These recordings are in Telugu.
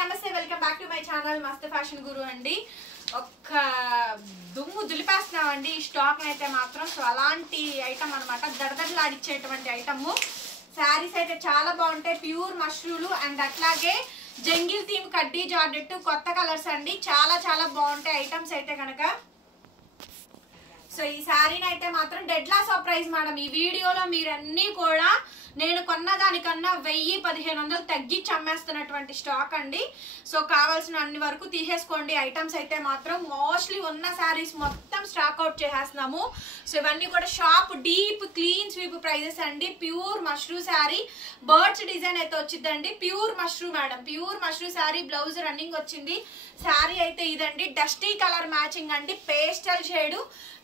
నమస్తే welcome back to my channel మస్త్ ఫ్యాషన్ గురు అండి. ఒక్క దుమ్ము దులిపేస్తున్నామండి ఈ స్టాక్ అయితే మాత్రం. సో అలాంటి ఐటమ్ అనమాట, దడదడలాడిచ్చేటువంటి ఐటమ్. శారీస్ అయితే చాలా బాగుంటాయి, ప్యూర్ మష్రూలు అండ్ అట్లాగే జంగిల్ థీమ్ కడ్డీ జార్జెట్ కొత్త కలర్స్ అండి. చాలా చాలా బాగుంటాయి ఐటమ్స్ అయితే కనుక. సో ఈ శారీని అయితే మాత్రం dead loss of price madam. ఈ వీడియోలో మీరన్నీ కూడా నేను కొన్న దానికన్నా 1000-1500 తగ్గించి అమ్మేస్తున్నటువంటి స్టాక్ అండి. సో కావాల్సిన అన్ని వరకు తీసేసుకోండి. ఐటమ్స్ అయితే మాత్రం మోస్ట్లీ ఉన్న శారీస్ మొత్తం స్టాక్ అవుట్ చేసేస్తున్నాము. సో ఇవన్నీ కూడా shop deep clean sweep prices అండి. Pure mashru sari, birds design అయితే వచ్చిందండి. Pure mashru madam, pure mashru sari. Blouse running వచ్చింది. శారీ అయితే ఇదండి, డస్టీ కలర్ మ్యాచింగ్ అండి. Pastel shade,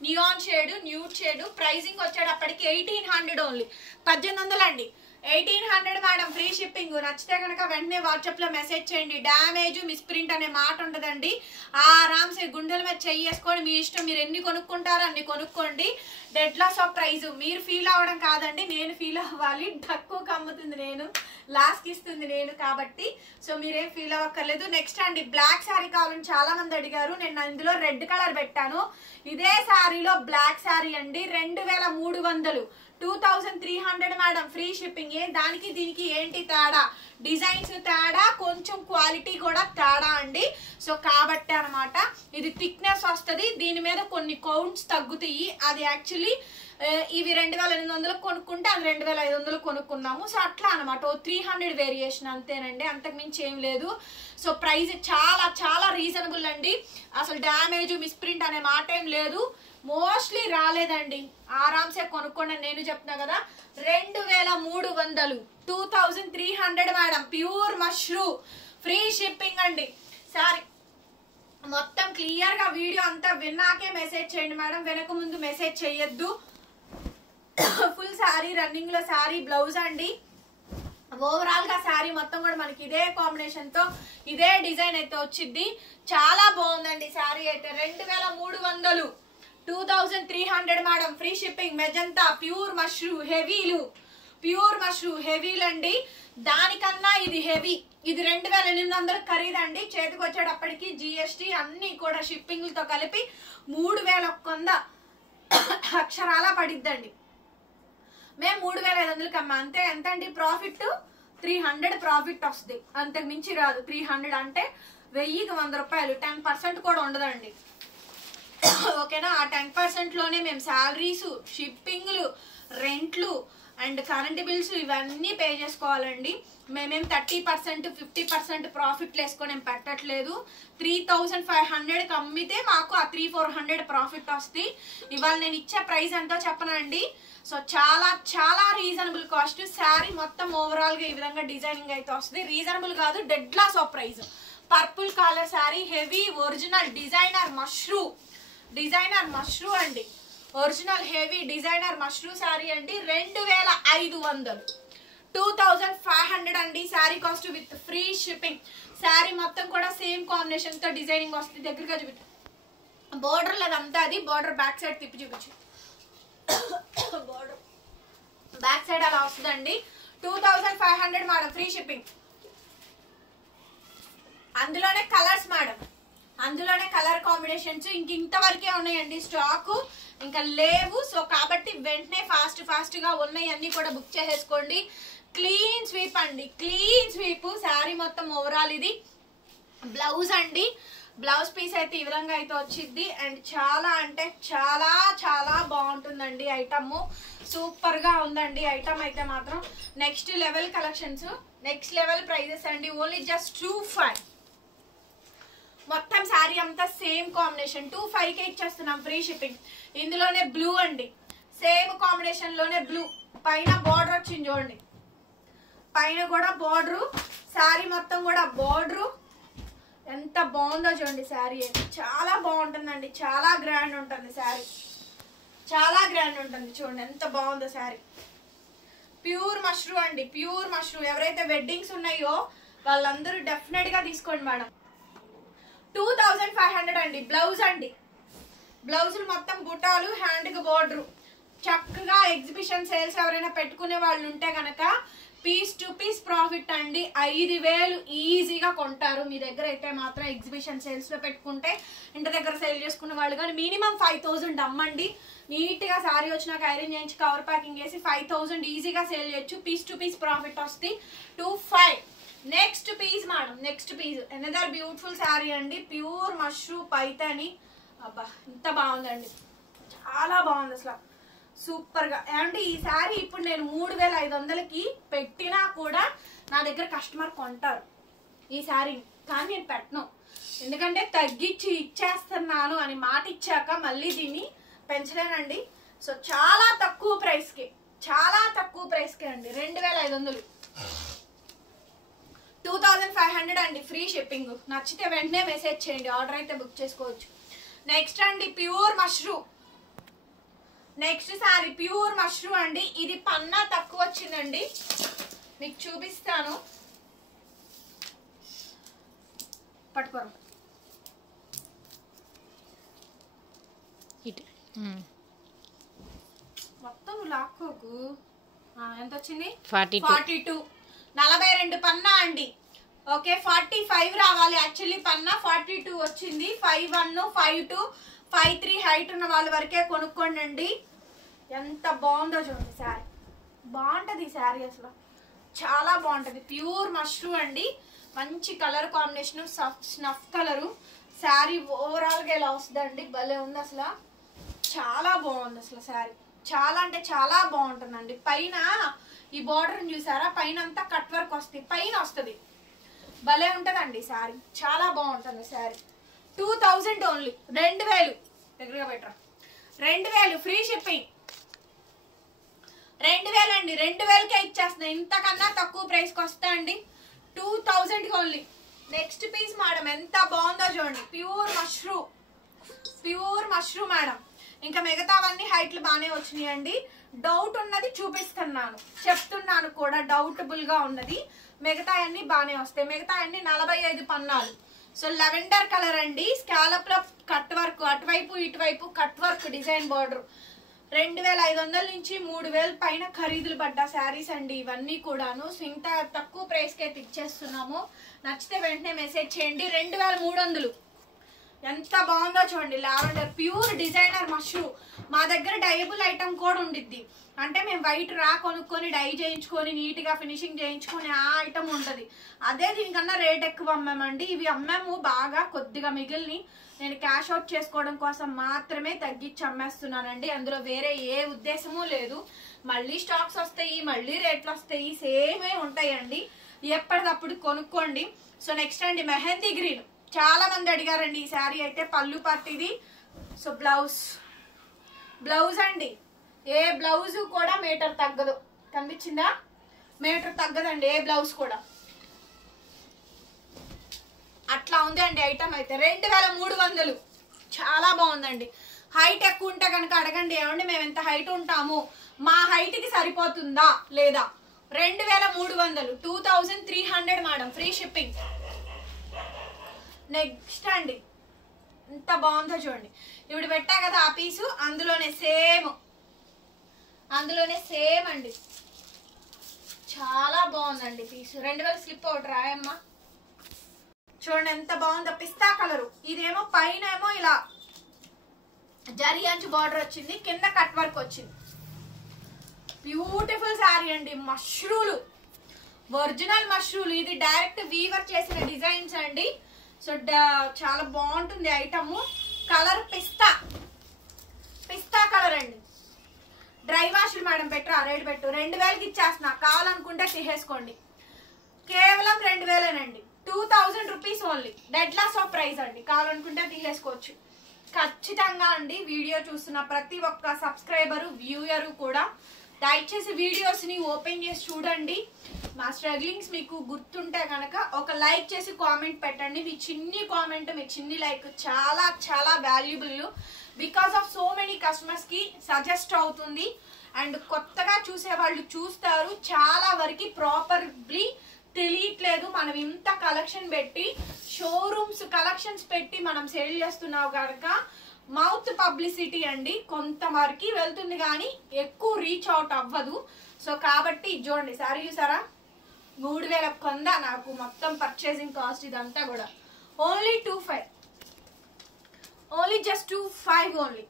neon shade, nude shade. Pricing వచ్చేటప్పటికి 1800 ఓన్లీ, 1800 అండి. 1800 మేడం, ఫ్రీ షిప్పింగ్. నచ్చితే కనుక వెంటనే వాట్సాప్ లో మెసేజ్ చేయండి. డ్యామేజ్ మిస్ప్రింట్ అనే మాట ఉండదండి. ఆరామ్సే గుండెల మీద చెయ్యేసుకొని మీ ఇష్టం, మీరు ఎన్ని కొనుక్కుంటారో అన్ని కొనుక్కోండి. Dead loss of prize. మీరు ఫీల్ అవ్వడం కాదండి, నేను ఫీల్ అవ్వాలి. తక్కువకి అమ్ముతుంది నేను, లాస్కి ఇస్తుంది నేను కాబట్టి. సో మీరేం ఫీల్ అవ్వక్కర్లేదు. నెక్స్ట్ అండి, బ్లాక్ శారీ కావాలని చాలా మంది అడిగారు. నేను ఇందులో రెడ్ కలర్ పెట్టాను. ఇదే శారీలో బ్లాక్ శారీ అండి, 2300, 2300 మేడం, ఫ్రీ షిప్పింగ్. దానికి దీనికి ఏంటి తేడా? డిజైన్స్ తేడా, కొంచెం క్వాలిటీ కూడా తేడా అండి. సో కాబట్టి అనమాట, ఇది థిక్నెస్ వస్తుంది, దీని మీద కొన్ని కౌంట్స్ తగ్గుతాయి. అది యాక్చువల్లీ ఇవి 2800 కొనుక్కుంటే అది 2500 కొనుక్కున్నాము. సో అట్లా అనమాట, 300 వేరియేషన్ అంతేనండి, అంతకుమించి ఏం లేదు. సో ప్రైస్ చాలా చాలా రీజనబుల్ అండి. అసలు డ్యామేజ్ మిస్ప్రింట్ అనే మాట ఏం లేదు. మోస్ట్లీ రాలేదండి, ఆరామ్సే కొనుక్కోండి. నేను చెప్తున్నా కదా, 2300, 2300 madam, pure mashru, free shipping అండి. సారీ, మొత్తం క్లియర్ గా వీడియో అంతా విన్నాకే మెసేజ్ చేయండి మేడం, వెనక ముందు మెసేజ్ చెయ్యొద్దు. ఫుల్ శారీ రన్నింగ్ లో శారీ, బ్లౌజ్ అండి. ఓవరాల్ గా శారీ మొత్తం కూడా మనకి ఇదే కాంబినేషన్ తో ఇదే డిజైన్ అయితే వచ్చింది. చాలా బాగుందండి శారీ అయితే. 2300, 2300 madam, free shipping. Magenta pure mashru హెవీలు, ప్యూర్ మష్రూ హెవీలు అండి. దానికన్నా ఇది హెవీ, ఇది 2800 ఖరీదండి. చేతికి వచ్చేటప్పటికి జిఎస్టీ అన్ని కూడా షిప్పింగ్లతో కలిపి 3100 అక్షరాల పడిద్దండి. మేము 3500కి అమ్మా, అంతే. ఎంత అండి ప్రాఫిట్? 300 ప్రాఫిట్ వస్తుంది, అంతకు మించి రాదు. 300 అంటే 1000కి 100 రూపాయలు, 10% కూడా ఉండదండి. ఓకేనా? ఆ 10% లోనే మేము శాలరీస్, షిప్పింగ్లు, రెంట్లు అండ్ కరెంట్ బిల్స్ ఇవన్నీ పే చేసుకోవాలండి. మేమేం 30%, 50% ప్రాఫిట్లు వేసుకొని ఏం పెట్టట్లేదు. 3500కి అమ్మితే మాకు ఆ 300-400 ప్రాఫిట్ వస్తుంది. ఇవాళ నేను ఇచ్చే ప్రైస్ ఎంతో చెప్పనండి. సో చాలా చాలా రీజనబుల్ కాస్ట్. శారీ మొత్తం ఓవరాల్ గా ఈ విధంగా డిజైనింగ్ అయితే వస్తుంది. రీజనబుల్ కాదు, dead loss of price. Purple colour sari, heavy original designer mashru, designer mashru అండి. Original heavy designer mashru sari అండి. 2500, 2500 అండి sari cost with free shipping. Sari మొత్తం కూడా సేమ్ కాంబినేషన్ తో డిజైనింగ్ వస్తుంది. దగ్గరగా చూపించు, బోర్డర్ లేదంతా, అది బోర్డర్ బ్యాక్ సైడ్ తిప్పి చూపించు. బోర్డర్ బ్యాక్ సైడ్ అలా వస్తుందండి. 2500 మేడం, ఫ్రీ షిప్పింగ్. అందులోనే కలర్స్ మేడం, అందులోనే కలర్ కాంబినేషన్స్ ఇంతవరకే ఉన్నాయండి, స్టాక్ ఇంకా లేవు. సో కాబట్టి వెంటనే ఫాస్ట్ గా ఉన్నాయి అన్ని కూడా బుక్ చేసేసుకోండి. క్లీన్ స్వీప్ అండి, క్లీన్ స్వీప్. శారీ మొత్తం ఓవరాల్ ఇది. బ్లౌజ్ అండి, బ్లౌజ్ పీస్ అయితే ఈ విధంగా అయితే వచ్చింది. అండ్ చాలా అంటే చాలా చాలా బాగుంటుందండి ఐటమ్. సూపర్ గా ఉందండి ఐటమ్ అయితే మాత్రం. Next level collections, next level prices అండి. Only just 2500. మొత్తం శారీ అంతా సేమ్ కాంబినేషన్, 2500కే ఇచ్చేస్తున్నాం, ఫ్రీ షిప్పింగ్. ఇందులోనే బ్లూ అండి, సేమ్ కాంబినేషన్ లోనే బ్లూ. పైన బార్డర్ వచ్చింది చూడండి, పైన కూడా బార్డరు. శారీ మొత్తం కూడా బార్డరు. ఎంత బాగుందో చూడండి శారీ అయితే. చాలా బాగుంటుందండి, చాలా గ్రాండ్ ఉంటుంది శారీ, చాలా గ్రాండ్ ఉంటుంది. చూడండి ఎంత బాగుందో శారీ. ప్యూర్ మష్రూ అండి, ప్యూర్ మష్రూ. ఎవరైతే వెడ్డింగ్స్ ఉన్నాయో వాళ్ళందరూ డెఫినెట్ గా తీసుకోండి మేడం. 2500 అండి. బ్లౌజ్ అండి, బ్లౌజులు మొత్తం బుటాలు, హ్యాండ్ కి బోర్డరు. చక్కగా ఎగ్జిబిషన్ సేల్స్ ఎవరైనా పెట్టుకునే వాళ్ళు ఉంటే గనక పీస్ టు పీస్ ప్రాఫిట్ అండి. 5,000 ఈజీగా కొంటారు. మీ దగ్గర అయితే మాత్రం ఎగ్జిబిషన్ సేల్స్ లో పెట్టుకుంటే ఇంటి దగ్గర సేల్ చేసుకున్న వాళ్ళు కానీ మినిమం 5,000 అమ్మండి. నీట్ గా సారీ వచ్చినాక ఐరన్ చేయించి కవర్ ప్యాకింగ్ చేసి 5,000 ఈజీగా సేల్ చేయొచ్చు. పీస్ టు పీస్ ప్రాఫిట్ వస్తుంది 2,500. Next piece madam, next piece another beautiful sari అండి. Pure mushroom paithani. అబ్బా ఎంత బాగుందండి, చాలా బాగుంది అసలు, సూపర్ గా. అంటే ఈ శారీ ఇప్పుడు నేను 3,500కి పెట్టినా కూడా నా దగ్గర కస్టమర్ కొంటారు ఈ శారీని, కానీ నేను పెట్టను. ఎందుకంటే తగ్గించి ఇచ్చేస్తున్నాను అని మాట ఇచ్చాక మళ్ళీ దీన్ని పెంచలేనండి. సో చాలా తక్కువ ప్రైస్కి, చాలా తక్కువ ప్రైస్కి అండి. 2,500, 2,500 అండి. Free shipping. నచ్చితే వెంటనే మెసేజ్ చేయండి, ఆర్డర్ అయితే బుక్ చేసుకోవచ్చు. నెక్స్ట్ అండి pure mushroom. Next sorry pure mushroom అండి. ఇది పన్నా తక్కువ వచ్చిందండి, మీకు చూపిస్తాను. పట్టుకోరు మొత్తం లాక్కోకు. ఎంత వచ్చింది? 42. 42 పన్నా అండి. ఓకే 45 రావాలి యాక్చువల్లీ, పన్నా 42 వచ్చింది. 51, 52, 53 హైట్ ఉన్న వాళ్ళ వరకే కొనుక్కోండి అండి. ఎంత బాగుందో చూడండి శారీ, బాగుంటుంది ఈ శారీ అసలు, చాలా బాగుంటుంది. ప్యూర్ మష్రూమ్ అండి, మంచి colour combination, snuff colour. Sari ఓవరాల్గా ఇలా వస్తుందండి, భలే ఉంది అసలు, చాలా బాగుంది అసలు శారీ, చాలా అంటే చాలా బాగుంటుందండి. పైన ఈ బార్డర్ చూసారా, పైన అంతా కట్ వర్క్ వస్తుంది, పైన వస్తుంది, భలే ఉంటుందండి శారీ, చాలా బాగుంటుంది శారీ. 2,000 ఓన్లీ. 2,000 దగ్గరగా పెట్టరా, 2,000 ఫ్రీ షిప్పింగ్. 2,000 అండి, 2,000కే ఇచ్చేస్తున్నాయి. ఇంతకన్నా తక్కువ ప్రైస్కి వస్తా అండి. 2,000 ఓన్లీ. నెక్స్ట్ పీస్ మేడం ఎంత బాగుందో చూడండి, pure mushroom, pure mushroom madam. ఇంకా మిగతావన్నీ హైట్లు బాగానే వచ్చినాయండి. డౌట్ ఉన్నది చూపిస్తున్నాను, చెప్తున్నాను కూడా, డౌటబుల్ గా ఉన్నది. మిగతా అన్ని బాగానే వస్తాయి. మిగతా అన్ని 45 పన్నాలు. సో లెవెండర్ కలర్ అండి, స్కాలప్ లో కట్ వర్క్, అటువైపు ఇటువైపు కట్ వర్క్ డిజైన్ బార్డర్. 2,500 నుంచి 3,000 పైన ఖరీదులు పడ్డ శారీస్ అండి ఇవన్నీ కూడాను. ఇంత తక్కువ ప్రైస్ కి అయితే ఇచ్చేస్తున్నాము. నచ్చితే వెంటనే మెసేజ్ చేయండి. 2,300. ఎంత బాగుందో చూడండి, లావెండర్ ప్యూర్ డిజైనర్ మష్రూమ్. మా దగ్గర డైబుల్ ఐటమ్ కూడా ఉండిద్ది, అంటే మేము వైట్ రా కొనుక్కొని డై చేయించుకొని నీట్ గా ఫినిషింగ్ చేయించుకొని ఆ ఐటమ్ ఉంటుంది. అదే దీనికన్నా రేట్ ఎక్కువ అమ్మామండి. ఇవి అమ్మాము బాగా కొద్దిగా మిగిలిని నేను క్యాష్ అవుట్ చేసుకోవడం కోసం మాత్రమే తగ్గించి అమ్మేస్తున్నానండి. అందులో వేరే ఏ ఉద్దేశము లేదు. మళ్ళీ స్టాక్స్ వస్తాయి, మళ్ళీ రేట్లు వస్తాయి, సేమే ఉంటాయండి. ఎప్పటికప్పుడు కొనుక్కోండి. సో నెక్స్ట్ అండి మెహందీ గ్రీన్. చాలా మంది అడిగారండి ఈ శారీ అయితే. పళ్ళు పట్టిది. సో బ్లౌజ్ అండి, ఏ బ్లౌజ్ కూడా మీటర్ తగ్గదు, కనిపించిందా? మీటర్ తగ్గదండి ఏ బ్లౌజ్ కూడా. అట్లా ఉంది అండి ఐటమ్ అయితే. 2,300. చాలా బాగుందండి. హైట్ ఎక్కువ ఉంటే కనుక అడగండి, ఏమండి మేము ఎంత హైట్ ఉంటాము, మా హైట్ కి సరిపోతుందా లేదా. 2,300, 2,300 మేడం, ఫ్రీ షిప్పింగ్. నెక్స్ట్ అండి ఎంత బాగుందో చూడండి, ఇప్పుడు పెట్టా కదా ఆ పీసు, అందులోనే సేమ్ అండి, చాలా బాగుందండి పీసు. 2,000 స్లిప్ అవుట్ రాయమ్మా. చూడండి ఎంత బాగుందో, పిస్తా కలరు. ఇదేమో పైన ఏమో ఇలా జరీ అంచు బార్డర్ వచ్చింది, కింద కట్ వర్క్ వచ్చింది. బ్యూటిఫుల్ శారీ అండి. మష్రూలు, ఒరిజినల్ మష్రూలు. ఇది డైరెక్ట్ వీవర్ చేసిన డిజైన్స్ అండి. సో చాలా బాగుంటుంది ఐటమ్. కలర్ పిస్తా కలర్ అండి. డ్రై వాష్ మేడం పెట్టరా, రేట్ పెట్టు. 2,000కి ఇచ్చేస్తున్నా, కావాలనుకుంటే తీసేసుకోండి. కేవలం 2,000 2,000 rupees only. Dead loss of price అండి, కావాలనుకుంటే తీసేసుకోవచ్చు. ఖచ్చితంగా అండి వీడియో చూస్తున్న ప్రతి ఒక్క సబ్స్క్రైబరు వ్యూయరు కూడా దయచేసి వీడియోస్ ని ఓపెన్ చేసి చూడండి. మా స్ట్రగ్లింగ్స్ మీకు గుర్తుంటే కనుక ఒక లైక్ చేసి కామెంట్ పెట్టండి. మీ చిన్ని కామెంట్, మీ చిన్ని లైక్ చాలా చాలా valuable. Because of so many customers కి సజెస్ట్ అవుతుంది. అండ్ కొత్తగా చూసే వాళ్ళు చూస్తారు. చాలా వరకు ప్రాపర్లీ తెలియట్లేదు. మనం ఇంత కలెక్షన్ పెట్టి, షోరూమ్స్ కలెక్షన్స్ పెట్టి మనం సేల్ చేస్తున్నావు కనుక మౌత్ పబ్లిసిటీ అండి కొంతవరకు వెళ్తుంది, కానీ ఎక్కువ రీచ్ అవుట్ అవ్వదు. సో కాబట్టి చూడండి శారీ చూసారా 3000 కొంద నాకు మొత్తం పర్చేసింగ్ కాస్ట్ ఇదంతా కూడా only 25 only just 25 only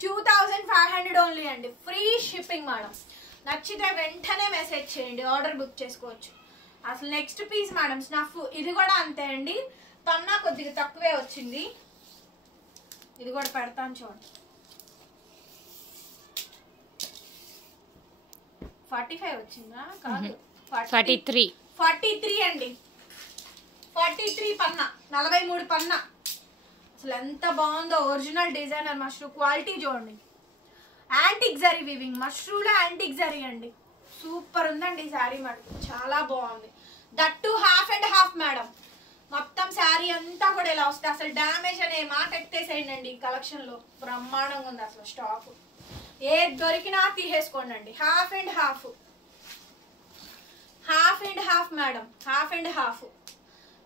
2500 only అండి ఫ్రీ షిప్పింగ్ మేడం నచ్చితే వెంటనే మెసేజ్ చేయండి ఆర్డర్ బుక్ చేసుకోవచ్చు అసలు నెక్స్ట్ పీస్ మేడం స్నఫ్ ఇది కూడా అంతే అండి పన్నా కొద్దిగా తక్కువే వచ్చింది ఇది కూడా పెడతాను చూడండి 45 వచ్చిందా కాదు 43 అండి 43 పన్నా 43 పన్నా అసలు ఎంత బాగుందో ఒరిజినల్ డిజైనర్ మష్రూ క్వాలిటీ చూడండి యాంటిక్ జరీ వీవింగ్ మష్రూలో యాంటిక్ జరీ అండి సూపర్ ఉందండి శారీ మనకి చాలా బాగుంది that half and half madam మొత్తం శారీ అంతా కూడా ఇలా వస్తుంది అసలు డ్యామేజ్ అనే మాట ఎత్తేసేయండి ఈ కలెక్షన్ లో బ్రహ్మాండంగా ఉంది అసలు స్టాక్ ఏది దొరికినా తీసేసుకోండి అండి half and half madam half and half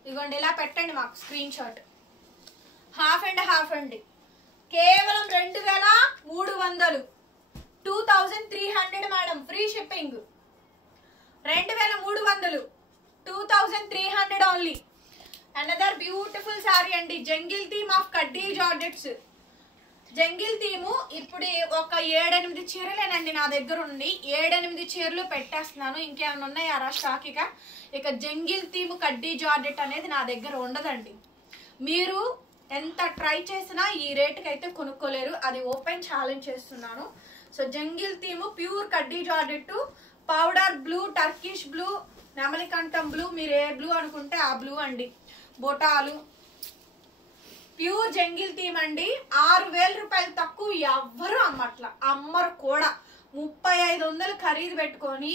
ఇదిగోండి ఇలా పెట్టండి మాకు screen shot half and half అండి కేవలం 2300 2300 madam free shipping 2300 2300 only another beautiful sorry అండి జంగిల్ థీమ్ ఆఫ్ కడ్డీ జార్జెట్స్ జంగిల్ థీము ఇప్పుడు ఒక 7-8 చీరలేనండి నా దగ్గర ఉంది 7-8 చీరలు పెట్టేస్తున్నాను ఇంకేమైనా ఉన్నాయా స్టాక్ ఇక జంగిల్ థీము కడ్డీ జార్జెట్ అనేది నా దగ్గర ఉండదండి మీరు ఎంత ట్రై చేసినా ఈ రేటుకి అయితే కొనుక్కోలేరు అది ఓపెన్ ఛాలెంజ్ చేస్తున్నాను సో జంగిల్ థీము ప్యూర్ కడ్డీ georgette powder blue Turkish blue నెమలికంఠం బ్లూ మీరు ఏ బ్లూ అనుకుంటే ఆ బ్లూ అండి బొటాలు ప్యూర్ జంగిల్ థీమ్ అండి 6000 రూపాయలు తక్కువ ఎవ్వరు అమ్మరు కూడా 3500 ఖరీదు పెట్టుకొని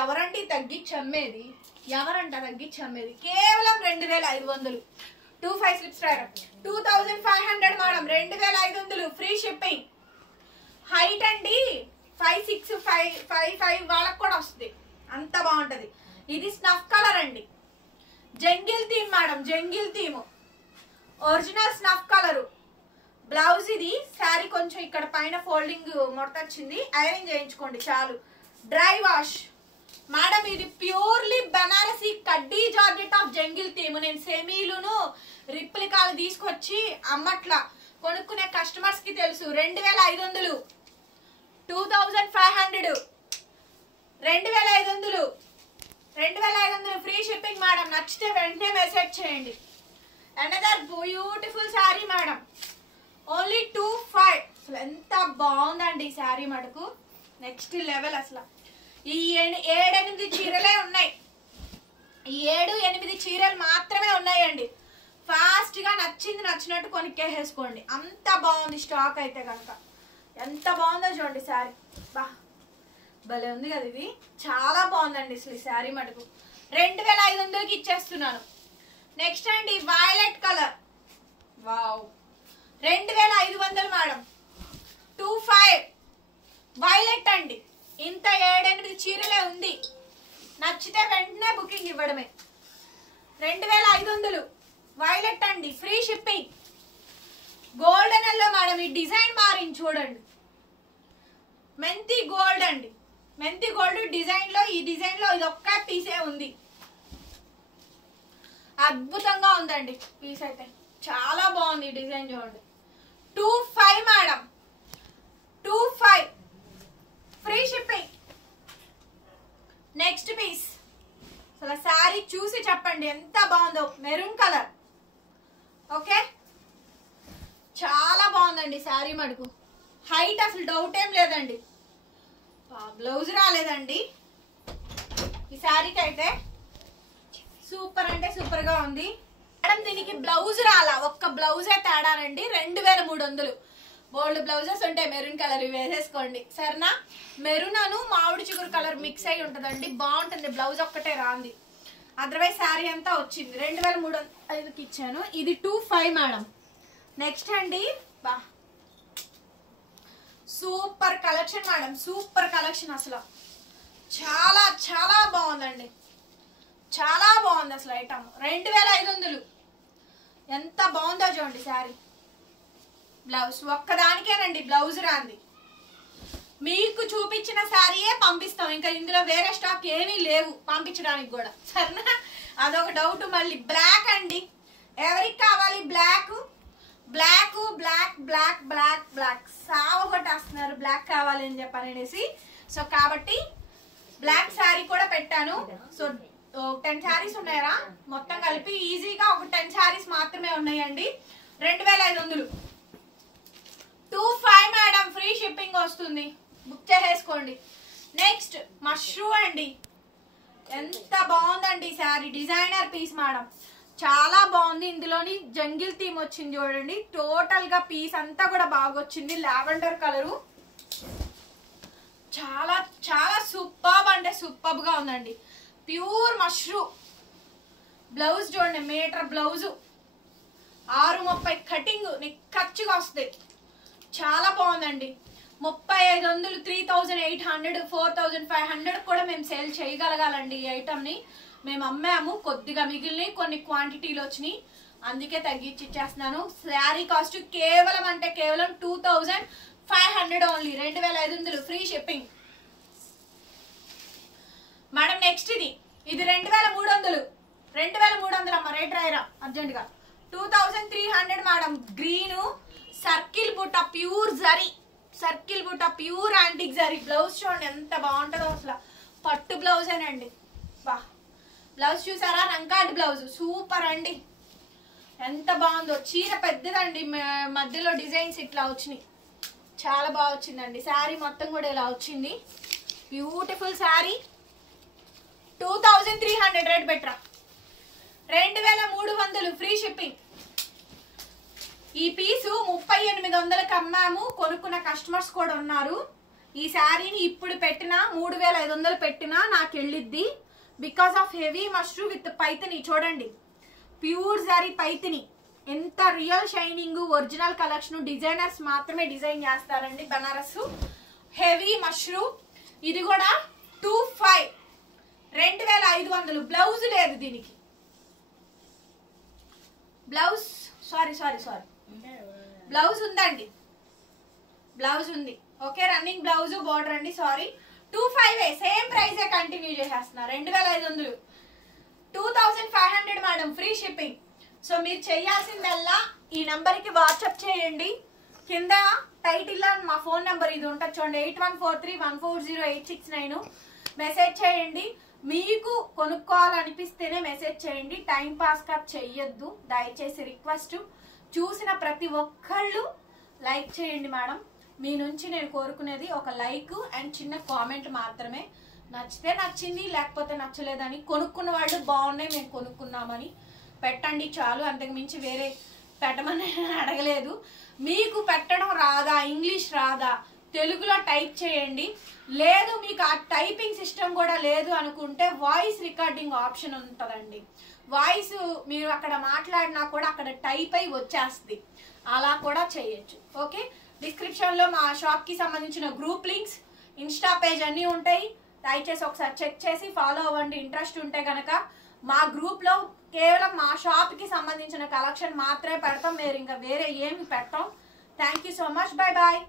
ఎవరంటే తగ్గించమ్మేది కేవలం 2500 25 స్లిప్స్ రాయడం 2500 మేడం 2500 ఫ్రీ షిప్పింగ్ హైట్ అండి 5'6" 5'5" వాళ్ళకి కూడా వస్తుంది అంత బాగుంటది ఇది స్నఫ్ కలర్ అండి jungle theme madam jungle theme original snuff colour blouse ఇది శారీ కొంచెం ఇక్కడ పైన ఫోల్డింగ్ మొడతొచ్చింది ఐరన్ చేయించుకోండి చాలు డ్రై వాష్ మేడం ఇది ప్యూర్లీ బనారసి కడ్డీ జార్జెట్ ఆఫ్ జంగిల్ థీమ్ నేను సెమీలును రిప్లికాలు తీసుకొచ్చి అమ్మట్లా కొనుక్కునే కస్టమర్స్ కి తెలుసు 2500 2500 2500 ఫ్రీ షిప్పింగ్ మేడం నచ్చితే వెంటనే మెసేజ్ చేయండి another beautiful sari madam only 25 అసలు ఎంత బాగుందండి ఈ శారీ మటుకు నెక్స్ట్ లెవెల్ అసలు ఈ 7-8 చీరలే ఉన్నాయి ఈ 7-8 చీరలు మాత్రమే ఉన్నాయండి ఫాస్ట్ గా నచ్చినట్టు కొనుక్కేసుకోండి అంత బాగుంది స్టాక్ అయితే కనుక ఎంత బాగుందో చూడండి శారీ బా భలే ఉంది కదా ఇది చాలా బాగుందండి అసలు ఈ శారీ మటుకు 2500కి ఇచ్చేస్తున్నాను నెక్స్ట్ అండి violet colour wow 2500 madam 25 violet అండి ఇంత 7-8 చీరలే ఉంది నచ్చితే వెంటనే బుకింగ్ ఇవ్వడమే 2500 వైలెట్ అండి free shipping golden yellow madam ఈ డిజైన్ మారింది చూడండి మెంతి గోల్డ్ అండి మెంతి గోల్డ్ డిజైన్ లో ఈ డిజైన్ లో ఇది ఒక్క పీసే ఉంది అద్భుతంగా ఉందండి పీస్ అయితే చాలా బాగుంది ఈ డిజైన్ చూడండి 25 madam 25 free shipping next piece అసలు శారీ చూసి చెప్పండి ఎంత బాగుందో మెరూన్ కలర్ ఓకే చాలా బాగుందండి శారీ మడుకు హైట్ అసలు డౌట్ ఏం లేదండి బ్లౌజ్ రాలేదండి ఈ శారీకి అయితే సూపర్ అంటే సూపర్ గా ఉంది మేడం దీనికి బ్లౌజ్ రాలా ఒక్క బ్లౌజే తేడానండి 2300 బోల్డ్ బ్లౌజెస్ ఉంటాయి మెరూన్ కలర్ వేసేసుకోండి సరేనా మెరూన్ అను మామిడి చిగురు కలర్ మిక్స్ అయి ఉంటదండి బాగుంటుంది బ్లౌజ్ ఒక్కటే రాంది అదర్వైజ్ శారీ అంతా వచ్చింది 2305కి ఇచ్చాను ఇది 25 మేడం నెక్స్ట్ అండి బా super collection madam super collection అసలు చాలా చాలా బాగుందండి చాలా బాగుంది అసలు ఐటమ్ 2500 ఎంత బాగుందో చూడండి శారీ బ్లౌజ్ ఒక్కదానికేనండి బ్లౌజ్ రాంది మీకు చూపించిన శారీయే పంపిస్తాం, ఇంకా ఇందులో వేరే స్టాక్ ఏమీ లేవు పంపించడానికి కూడా, సరేనా? అదొక డౌట్. మళ్ళీ బ్లాక్ అండి, ఎవరికి కావాలి black? Black black black black black సావు కొట్టేస్తున్నారు బ్లాక్ కావాలి అని చెప్పనేసి. సో కాబట్టి బ్లాక్ శారీ కూడా పెట్టాను. సో 10 శారీస్ ఉన్నాయరా మొత్తం కలిపి, ఈజీగా ఒక 10 శారీస్ మాత్రమే ఉన్నాయండి. 2500 25 మేడం, ఫ్రీ షిప్పింగ్ వస్తుంది, బుక్ చేసేసుకోండి. నెక్స్ట్ మష్రూ అండి, ఎంత బాగుందండి శారీ, డిజైనర్ పీస్ మేడం, చాలా బాగుంది. ఇందులోని జంగిల్ థీమ్ వచ్చింది చూడండి, టోటల్ గా పీస్ అంతా కూడా బాగా వచ్చింది. లావెండర్ కలరు, చాలా చాలా సూపర్బ్ అంటే సూపర్బ్ గా ఉందండి. ప్యూర్ మష్రూ. బ్లౌజ్ చూడండి, మీటర్ బ్లౌజు, 630 కటింగ్ నిక్కచ్చిగా వస్తుంది, చాలా బాగుందండి. 3500, 3800, 4500 కూడా మేము సేల్ చేయగలగాలండి. ఈ ఐటమ్ ని మేము అమ్మాము, కొద్దిగా మిగిలినవి కొన్ని క్వాంటిటీలు వచ్చినాయి, అందుకే తగ్గించి ఇచ్చేస్తున్నాను. శారీ కాస్ట్ కేవలం అంటే కేవలం 2500 only, 2500 free shipping madam. Next ఇది 2300, 2300 అమ్మ, రేట్ రాయరా అర్జెంట్ గా. 2300 మేడం, గ్రీన్ సర్కిల్ బుట్ట, ప్యూర్ జరీ, సర్కిల్ బుట్ట, ప్యూర్ యాంటిక్ జరీ. బ్లౌజ్ చూడండి ఎంత బాగుంటుందో అసలు, పట్టు బ్లౌజ్ ఏనండి. బా బ్లౌజ్ చూసారా, రంకాట్ బ్లౌజ్ సూపర్ అండి, ఎంత బాగుందో. చీర పెద్దదండి, మధ్యలో డిజైన్స్ ఇట్లా వచ్చినాయి, చాలా బాగా వచ్చిందండి. శారీ మొత్తం కూడా ఇలా వచ్చింది, బ్యూటిఫుల్ శారీ. 2300 రేట్ బెటరా, 2300 ఫ్రీ షిప్పింగ్. ఈ పీసు 3800కి అమ్మాము, కొనుక్కున్న కస్టమర్స్ కూడా ఉన్నారు. ఈ శారీని ఇప్పుడు పెట్టినా 3500 పెట్టినా నాకు వెళ్ళిద్ది, because of heavy mashru with paithani. చూడండి ప్యూర్ శారీ పైతని, ఎంత real shining, original collection, designers మాత్రమే డిజైన్ చేస్తారండి. బనారస్ హెవీ మష్రూ, ఇది కూడా 2500. బ్లౌజ్ లేదు దీనికి, బ్లౌజ్ సారీ బ్లౌజ్ ఉందండి, బ్లౌజ్ ఉంది. ఓకే, రన్నింగ్ బ్లౌజ్ బోర్డర్ అండి. సారీ 25 సేమ్ ప్రైజే కంటిన్యూ చేసేస్తున్నా. 2500, 2500 మేడం, ఫ్రీ షిప్పింగ్. సో మీరు చేయాల్సిందల్లా ఈ నంబర్కి వాట్సాప్ చేయండి. కింద టైటిల్ మా ఫోన్ నెంబర్ ఇది ఉంటుంది చూడండి, 8143140869. మెసేజ్ చేయండి. మీకు కొనుక్కోవాలనిపిస్తేనే మెసేజ్ చేయండి, టైం పాస్ గా చెయ్యొద్దు దయచేసి, రిక్వెస్ట్. చూసిన ప్రతి ఒక్కళ్ళు లైక్ చేయండి మేడం. మీ నుంచి నేను కోరుకునేది ఒక లైక్ అండ్ చిన్న కామెంట్ మాత్రమే. నచ్చితే నచ్చింది, లేకపోతే నచ్చలేదని, కొనుక్కున్న వాళ్ళు బాగున్నాయి మేము కొనుక్కున్నామని పెట్టండి చాలు, అంతకు మించి వేరే పెట్టమని అడగలేదు. మీకు పెట్టడం రాదా, ఇంగ్లీష్ రాదా, తెలుగులో టైప్ చేయండి. లేదు మీకు ఆ టైపింగ్ సిస్టమ్ కూడా లేదు అనుకుంటే వాయిస్ రికార్డింగ్ ఆప్షన్ ఉంటుందండి. వాయిస్ మీరు అక్కడ మాట్లాడినా కూడా అక్కడ టైప్ అయి వచ్చేస్తుంది, అలా కూడా చేయొచ్చు. ఓకే, డిస్క్రిప్షన్ లో మా షాప్ కి సంబంధించిన గ్రూప్ లింక్స్, ఇన్స్టా పేజ్ అన్నీ ఉంటాయి, దయచేసి ఒకసారి చెక్ చేసి ఫాలో అవ్వండి. ఇంట్రెస్ట్ ఉంటే కనుక మా గ్రూప్ లో కేవలం మా షాప్ కి సంబంధించిన కలెక్షన్ మాత్రమే పెడతాం, మీరు ఇంకా వేరే ఏమి పెట్టాం. Thank you so much, bye bye.